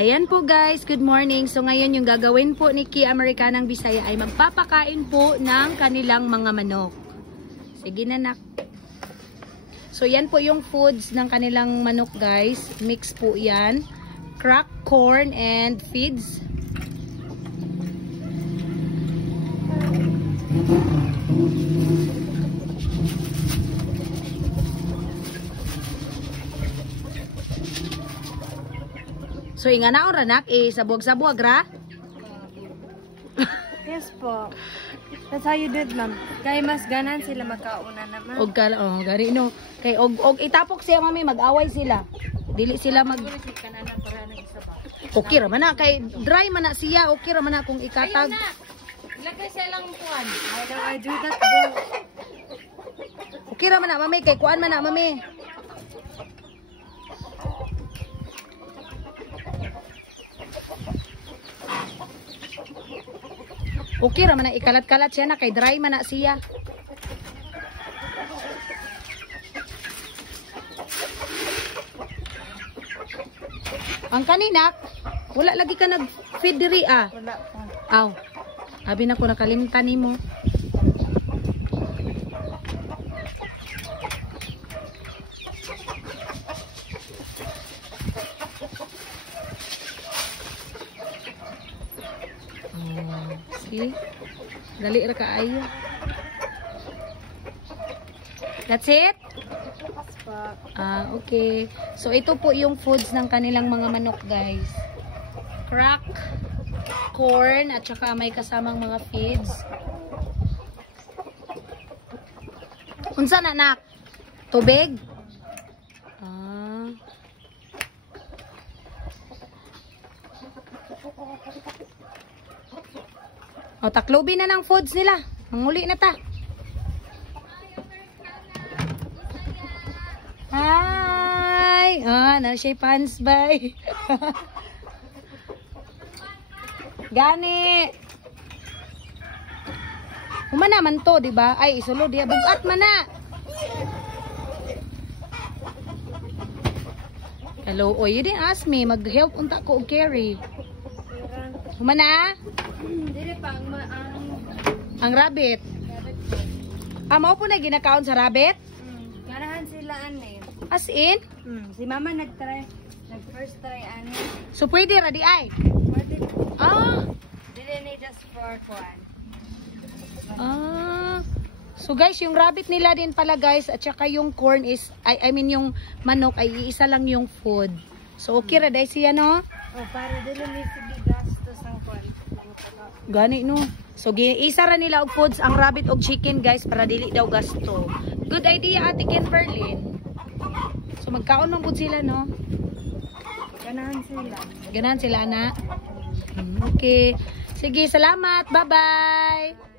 Ayan po guys, good morning. So ngayon yung gagawin po ni Ki Americanang Bisaya ay magpapakain po ng kanilang mga manok. Sige na nak. So yan po yung foods ng kanilang manok guys. Mix po yan. Cracked corn and feeds. So, inga na ranak, sabog-sabog ra? Yes po. That's how you did, ma'am. Kaya mas ganan sila magkauna naman. Gari no. Kay og itapok siya mami, mag-away sila. Dili sila mag okay ra man na kay dry man na siya, okay ra man na kung ikatag. Ilagay siya lang kuan. I do that po. Okay ra man na mami, kay kuan man na mami. Okay ra man na ikalat-kalat siya na kay dry man na siya. Ang kanina, wala lagi ka nag-feed diri ah. Wala po. Aw. Abi na ko nakalimtan nimo. See? Dali ra kaayo. That's it? Okay. So ito po yung foods ng kanilang mga manok, guys. Crack, corn, at saka may kasamang mga feeds. Unsa na nak? Tubig? O, taklobi na ng foods nila. Manguli na ta. Hi! Na siya pants bay. Gani. Humana man to, di ba? Ay, isulod diya. Bugat man na. Hello. Oh, you didn't ask me. Mag-help unta ko og carry. Humana? Dili pa Ang rabbit. Mao po na ginakaon sa rabbit? Ganahan sila ani. As in? Si mama nag-first try ani. So pwede ra di ay? Pwede. Dili ni just for fun. So guys, yung rabbit nila din pala guys, at saka yung corn is, I mean yung manok ay iisa lang yung food. So okay ra dai siya no? Para dili ni sige gastos ang kwan. Gani no. So giisa ra nila og foods ang rabbit og chicken guys para dili daw gasto. Good idea Ate Ken Berlin. So magkaon man pud sila no. Ganahan sila na. Okay. Sige, salamat. Bye-bye.